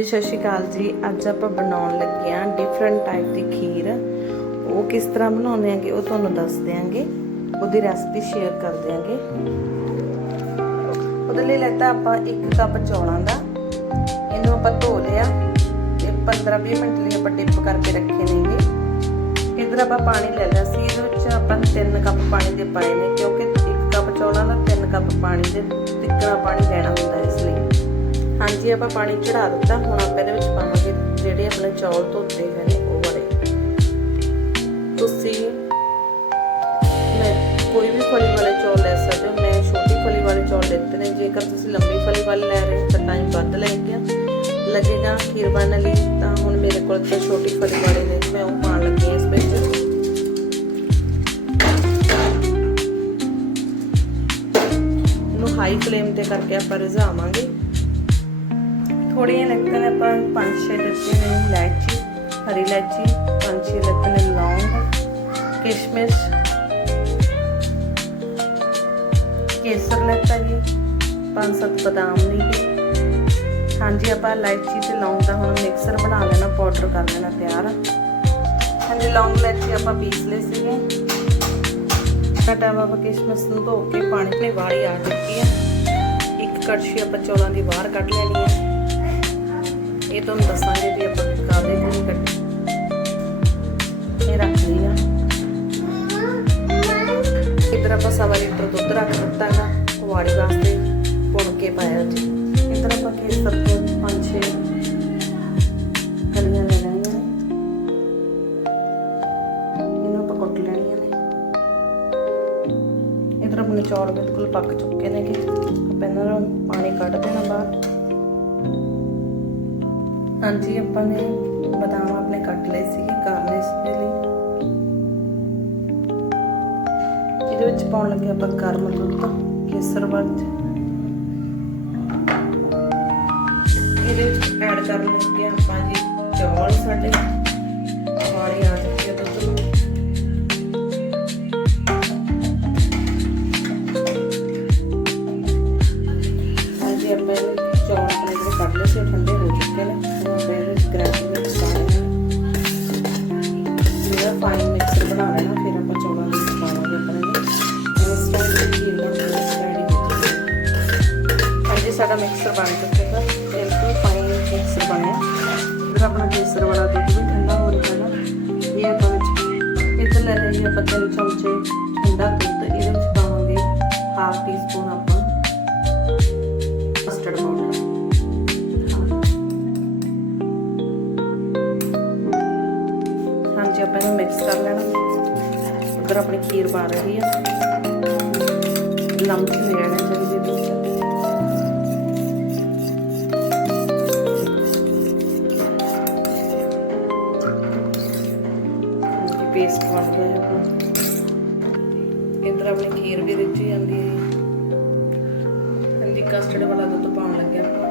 ਜੀ, ਸਤਿ ਸ਼੍ਰੀ ਅਕਾਲ ਜੀ। ਅੱਜ ਆਪਾਂ ਬਣਾਉਣ ਲੱਗੇ ਆਂ ਡਿਫਰੈਂਟ ਟਾਈਪ ਦੀ ਖੀਰ। ਉਹ ਕਿਸ ਤਰ੍ਹਾਂ ਬਣਾਉਂਦੇ ਆਂਗੇ ਉਹ ਤੁਹਾਨੂੰ ਦੱਸ ਦਿਆਂਗੇ। ਉਹਦੀ ਰੈਸਪੀ ਸ਼ੇਅਰ ਕਰ ਦਿਆਂਗੇ। ਉਹਦੇ ਲਈ ਲੈਤਾ ਆਪਾਂ 1 ਕੱਪ ਚੌਲਾਂ ਦਾ। ਇਹਨੂੰ ਆਪਾਂ ਧੋ ਲਿਆ। ਤੇ 15-20 ਮਿੰਟ ਲਈ ਆਪਾਂ ਡਿਪ ਕਰਕੇ ਰੱਖੇ ਨੇਗੇ। ਇਧਰ ਆਪਾਂ ਪਾਣੀ ਲੈ ਲਿਆ ਸੀ। ਇਹਦੇ ਵਿੱਚ ਆਪਾਂ 3 ਕੱਪ ਪਾਣੀ ਦੇ ਪਾਏ ਨੇ, ਕਿਉਂਕਿ 1 ਕੱਪ ਚੌਲਾਂ ਦਾ 3 ਕੱਪ ਪਾਣੀ ਦੇ ਤਿੱਕਣਾ ਪਾਣੀ ਲੈਣਾ ਹੁੰਦਾ। ਹਾਂਜੀ, ਆਪਾਂ ਪਾਣੀ ਚੜਾ ਦਿੱਤਾ। ਹੁਣ ਆਪਾਂ ਇਹਦੇ ਵਿੱਚ ਪਾਵਾਂਗੇ ਜਿਹੜੇ ਆਪਣੇ ਚੌਲ ਧੋਤੇ ਹੋਏ ਨੇ, ਉਹ ਵਾਲੇ। ਤੁਸੀਂ ਮੈਂ ਕੋਈ ਵੀ ਫਲੀ ਵਾਲੇ ਚੌਲ ਲੈ ਸਕਦੇ ਹੋ। ਮੈਂ ਛੋਟੀ ਫਲੀ ਵਾਲੇ ਚੌਲ ਲਿੱਤੇ ਨੇ। ਜੇਕਰ ਤੁਸੀਂ ਲੰਬੀ ਫਲੀ ਵਾਲੇ ਲੈ ਰਹੇ ਤਾਂ ਟਾਈਮ ਵੱਧ ਲੱਗੇਗਾ ਲੱਗੇਗਾ ਖੀਰ ਬਣਨ ਲਈ, ਤਾਂ ਹੁਣ ਮੇਰੇ ਕੋਲ ਤਾਂ ਛੋਟੀ ਫਲੀ ਵਾਲੇ ਨੇ। ਮੈਂ ਉਹ ਪਾਣ ਲੱਗੀ ਹਾਂ ਇਸ ਵਿੱਚ। ਹਾਈ ਫਲੇਮ ਤੇ ਕਰਕੇ ਆਪਾਂ ਰਿਝਾਵਾਂਗੇ। ਥੋੜੀਆਂ ਲੱਗਣ ਆਪਾਂ ਪੰਜ ਛੇ ਦਿੱਤੇ ਨੇ ਇਲਾਇਚੀ, ਹਰੀ ਇਲਾਇਚੀ, ਪੰਜ ਛੇ ਲੱਤੇ ਨੇ ਲੌਂਗ, ਕਿਸ਼ਮਿਸ਼, ਕੇਸਰ ਲੱਤਾ ਜੀ, ਪੰਜ ਸੱਤ ਬਦਾਮ ਨੇ ਹਾਂਜੀ, ਆਪਾਂ ਇਲਾਇਚੀ ਤੇ ਲੌਂਗ ਦਾ ਹੁਣ ਮਿਕਸਰ ਬਣਾ ਲੈਣਾ, ਪਾਊਡਰ ਕਰ ਲੈਣਾ ਤਿਆਰ। ਹਾਂਜੀ, ਲੌਂਗ ਇਲਾਇਚੀ ਆਪਾਂ ਪੀਸ ਲਏ ਸੀਗੇ। ਟਾਈਮ ਆਪਾਂ ਕਿਸ਼ਮਿਸ਼ ਨੂੰ ਧੋ ਕੇ ਪਾਣੀ ਤੇ ਵਾਲੀ ਆ ਚੁੱਕੀ ਹੈ। ਇੱਕ ਕੜਛੀ ਆਪਾਂ ਚੌਲਾਂ ਦੀ ਬਾਹਰ ਕੱਢ ਲੈਣੀ ਹੈ। ਇਹ ਤੁਹਾਨੂੰ ਦੱਸਾਂਗੇ ਵੀ ਆਪਾਂ ਕਾਦੇ ਦੀ ਕੱਢੀ। ਇਹ ਰੱਖ ਲਈ ਆ। ਇਧਰ ਆਪਾਂ ਸਵਾ ਲੀਟਰ ਦੁੱਧ ਰੱਖ ਦਿੱਤਾ ਹੈਗਾ ਕੁਆੜੀ ਵਾਸਤੇ ਪੁਣ ਕੇ ਪਾਇਆ ਜੀ। ਇਧਰ ਆਪਾਂ ਕੇਸਰ ਤੋਂ ਪੰਜ ਛੇ ਕਲੀਆਂ ਲੈ ਲੈਣੀਆਂ ਇਹਨੂੰ ਆਪਾਂ ਕੁੱਟ ਲੈਣੀਆਂ ਨੇ। ਇਧਰ ਆਪਣੇ ਚੌਲ ਬਿਲਕੁਲ ਪੱਕ ਚੁੱਕੇ ਨੇ ਕਿ ਆਪਾਂ ਇਹਨਾਂ ਨੂੰ ਪਾਣੀ ਕੱਢ ਦੇਣਾ ਬਾਹਰ। ਹਾਂਜੀ, ਆਪਾਂ ਨੇ ਬਦਾਮ ਆਪਣੇ ਕੱਟ ਲਏ ਸੀਗੇ ਗਾਰਨਿਸ਼ ਦੇ ਲਈ। ਇਹਦੇ ਵਿੱਚ ਪਾਉਣ ਲੱਗੇ ਆਪਾਂ ਗਰਮ ਦੁੱਧ, ਕੇਸਰ ਵਰਤ। ਇਹਦੇ ਵਿੱਚ ਐਡ ਕਰਨ ਲੱਗੇ ਆਪਾਂ ਜੀ ਚੌਲ ਸਾਡੇ ਵਾਲੀ ਆ ਹੈ ਹਾਂਜੀ ਸਾਡਾ ਮਿਕਸਰ ਬਣ ਚੁੱਕਾ ਹੈ ਬਿਲਕੁਲ ਫਾਈਨ ਮਿਕਸਰ ਬਣਿਆ। ਫਿਰ ਆਪਣਾ ਕੇਸਰ ਵਾਲਾ ਦੁੱਧ ਵੀ ਠੰਡਾ ਹੋ ਰਿਹਾ ਹੈ ਆਪਾਂ ਵਿੱਚ ਇੱਧਰ ਲੈ ਲਈਏ ਆਪਾਂ ਤਿੰਨ ਚਮਚੇ ਠੰਡਾ ਦੁੱਧ, ਇਹਦੇ ਵਿੱਚ ਪਾਵਾਂਗੇ ਹਾਫ ਟੀ ਆਪਾਂ ਕਸਟਰਡ ਪਾਊਡਰ ਹਾਂਜੀ, ਆਪਾਂ ਇਹਨੂੰ ਮਿਕਸ ਕਰ ਲੈਣਾ। ਉਧਰ ਆਪਣੀ ਖੀਰ ਬਣ ਰਹੀ ਆ। ਲੰਮਸ ਨਹੀਂ ਰਹਿਣਾ ਚਾਹੀਦੇ। ਪੇਸਟ ਬਣ ਗਿਆ ਹੈ ਆਪਣਾ ਇਧਰ ਆਪਣੀ ਖੀਰ ਵੀ ਰਿੱਝ ਜਾਂਦੀ ਹੈ। ਹਾਂਜੀ ਕਸਟਰਡ ਵਾਲਾ ਦੁੱਧ ਪਾਉਣ ਲੱਗਿਆ ਆਪਾਂ।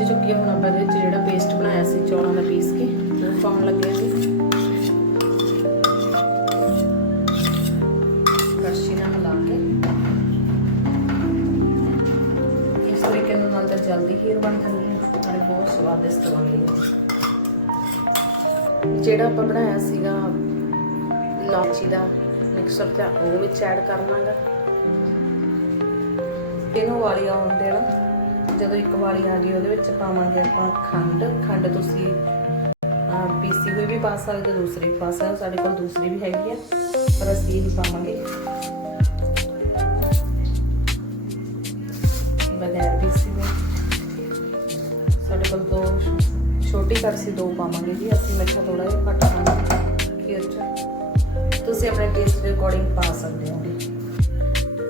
ਚੁੱਕੀ ਹੁਣ ਆਪਾਂ ਇਹਦੇ ਵਿੱਚ ਜਿਹੜਾ ਪੇਸਟ ਬਣਾਇਆ ਸੀ ਚੌਲਾਂ ਦਾ ਪੀਸ ਕੇ, ਉਹ ਪਾਉਣ ਲੱਗੇ ਸੀ ਨਾਲੇ ਬਹੁਤ ਸਵਾਦਿਸ਼ਟ ਬਣਦੀ ਜਿਹੜਾ ਆਪਾਂ ਬਣਾਇਆ ਸੀਗਾ ਲਾਚੀ ਦਾ ਮਿਕਸਰ ਤੇ ਉਹ ਵਿੱਚ ਐਡ ਕਰਨਾਗਾ ਇਹਨੂੰ ਵਾਲੀ ਆਉਣ ਦੇਣਾ। ਜਦੋਂ ਇੱਕ ਵਾਲੀ ਆ ਗਈ ਉਹਦੇ ਵਿੱਚ ਪਾਵਾਂਗੇ ਆਪਾਂ ਖੰਡ। ਖੰਡ ਤੁਸੀਂ ਅਹ, ਪੀਸੀ ਹੋਈ ਵੀ ਪਾ ਸਕਦੇ ਹੋ ਦੂਸਰੀ ਪਾ ਸਕਦੇ ਸਾਡੇ ਕੋਲ ਦੂਸਰੀ ਵੀ ਹੈਗੀ ਆ ਪਰ ਅਸੀਂ ਇਹ ਪਾਵਾਂਗੇ। ਬਗੈਰ ਪੀਸੀ ਕੋਲ ਦੋ ਛੋਟੀ ਕੜਛੀ ਦੋ ਪਾਵਾਂਗੇ ਜੀ। ਅਸੀਂ ਮਿੱਠਾ ਥੋੜਾ ਜਿਹਾ ਘੱਟ ਪਾਵਾਂਗੇ ਖੀਰ ਚ ਤੁਸੀਂ ਆਪਣੇ ਟੇਸਟ ਦੇ ਅਕੋਰਡਿੰਗ ਪਾ ਸਕਦੇ ਹੋ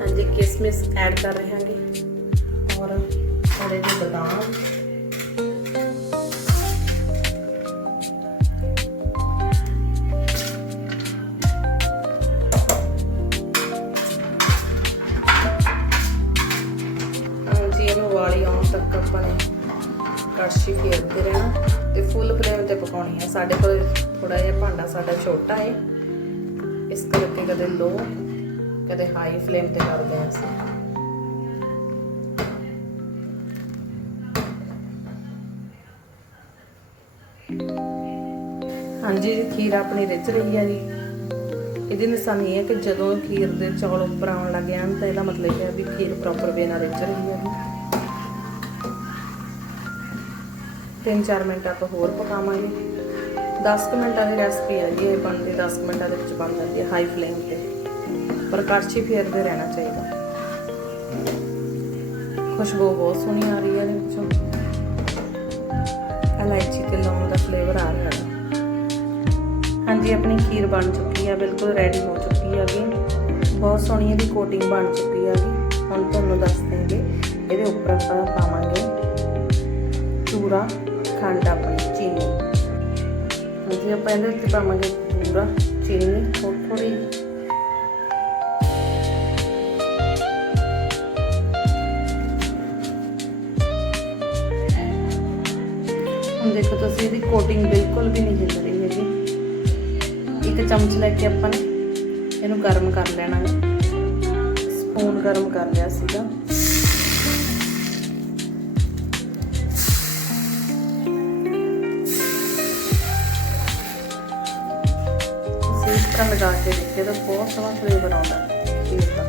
ਹਾਂਜੀ ਕਿਸਮਿਸ ਐਡ ਕਰ ਰਹੇ ਹਾਂਗੇ। ਔਰ ਥੋੜੇ ਜਿਹੇ ਬਦਾਮ। ਵਾਲੀ ਆਉਣ ਤੱਕ ਆਪਾਂ ਨੇ ਕੜਛੀ ਫੇਰਦੇ ਰਹਿਣਾ ਤੇ ਫੁੱਲ ਫਲੇਮ ਤੇ ਪਕਾਉਣੀ ਹੈ ਸਾਡੇ ਕੋਲ ਥੋੜਾ ਜਿਹਾ ਭਾਂਡਾ ਸਾਡਾ ਛੋਟਾ ਹੈ ਇਸ ਕਰਕੇ ਕਦੇ ਲੋ ਕਦੇ ਹਾਈ ਫਲੇਮ ਤੇ ਕਰਦੇ ਹਾਂ ਅਸੀਂ। ਹਾਂਜੀ ਖੀਰ ਆਪਣੀ ਰਿੱਝ ਰਹੀ ਹੈ ਜੀ। ਇਹਦੀ ਨਿਸ਼ਾਨੀ ਹੈ ਕਿ ਜਦੋਂ ਖੀਰ ਦੇ ਚੌਲ ਉੱਪਰ ਆਉਣ ਲੱਗ ਜਾਣ ਤਾਂ ਇਹਦਾ ਮਤਲਬ ਇਹ ਹੈ ਵੀ ਖੀਰ ਪ੍ਰੋਪਰ ਵੇ ਨਾਲ ਰਿੱਝ ਰਹੀ ਹੈ ਜੀ। ਤਿੰਨ ਚਾਰ ਮਿੰਟਾਂ ਆਪਾਂ ਹੋਰ ਪਕਾਵਾਂਗੇ। 10 ਕੁ ਮਿੰਟਾਂ ਦੀ ਰੈਸਪੀ ਹੈ ਜੀ, ਇਹ ਬਣਦੀ 10 ਮਿੰਟਾਂ ਦੇ ਵਿੱਚ ਬਣ ਜਾਂਦੀ ਹੈ ਹਾਈ ਫਲੇਮ ਤੇ। ਪਰ ਕੜਛੀ ਫੇਰਦੇ ਰਹਿਣਾ ਚਾਹੀਦਾ। ਖੁਸ਼ਬੂ ਬਹੁਤ ਸੋਹਣੀ ਆ ਰਹੀ ਹੈ ਇਹਦੇ ਵਿੱਚੋਂ। ਇਲਾਇਚੀ ਤੇ ਲੌਂਗ ਦਾ ਫਲੇਵਰ ਆ ਰਿਹਾ ਹੈ ਹਾਂਜੀ, ਆਪਣੀ ਖੀਰ ਬਣ ਚੁੱਕੀ ਹੈ ਬਿਲਕੁਲ ਰੈਡੀ ਹੋ ਚੁੱਕੀ ਹੈਗੀ ਬਹੁਤ ਸੋਹਣੀ ਇਹਦੀ ਕੋਟਿੰਗ ਬਣ ਚੁੱਕੀ ਹੈਗੀ ਹੁਣ ਤੁਹਾਨੂੰ ਦੱਸ ਦਿੰਗੇ ਇਹਦੇ ਉੱਪਰ ਆਪਾਂ ਪਾਵਾਂਗੇ ਚੂਰਾ। ਖੰਡ ਆਪਣੀ ਚੀਨੀ। ਹਾਂਜੀ, ਆਪਾਂ ਇਹਦੇ ਉੱਤੇ ਪਾਵਾਂਗੇ ਪੂਰਾ ਚੀਨੀ ਥੋੜੀ ਥੋੜੀ ਹੁਣ ਦੇਖੋ ਤੁਸੀਂ ਇਹਦੀ ਕੋਟਿੰਗ ਬਿਲਕੁਲ ਵੀ ਨਹੀਂ ਹਿੱਲ ਰਹੀ ਹੈਗੀ। ਇੱਕ ਚਮਚ ਲੈ ਕੇ ਆਪਾਂ ਨੇ ਇਹਨੂੰ ਗਰਮ ਕਰ ਲੈਣਾ ਹੈ। ਸਪੂਨ ਗਰਮ ਕਰ ਲਿਆ ਸੀਗਾ। ਤਰ੍ਹਾਂ ਲਗਾ ਕੇ ਦੇਖਿਓ ਤਾਂ ਬਹੁਤ ਸੋਹਣਾ ਫਲੇਵਰ ਆਉਂਦਾ ਖੀਰ ਦਾ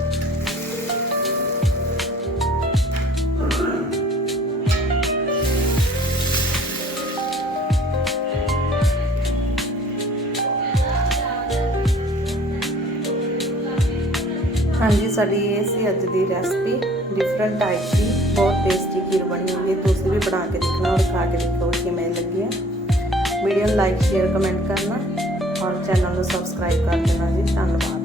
ਹਾਂਜੀ, ਸਾਡੀ ਇਹ ਸੀ ਅੱਜ ਦੀ ਰੈਸਪੀ ਡਿਫਰੈਂਟ ਟਾਈਪ ਦੀ, ਬਹੁਤ ਟੇਸਟੀ ਖੀਰ ਬਣੀ ਹੋਈ ਹੈ। ਤੁਸੀਂ ਵੀ ਬਣਾ ਕੇ ਦੇਖਣਾ, ਔਰ ਖਾ ਕੇ ਦੇਖੋ ਕਿਵੇਂ ਲੱਗੀ ਹੈ। ਵੀਡੀਓ ਨੂੰ ਲਾਈਕ ਸ਼ੇਅਰ ਕਮੈਂਟ ਕਰਨਾ। ਔਰ ਚੈਨਲ ਨੂੰ ਸਬਸਕ੍ਰਾਈਬ ਕਰ ਦੇਣਾ ਜੀ। ਧੰਨਵਾਦ।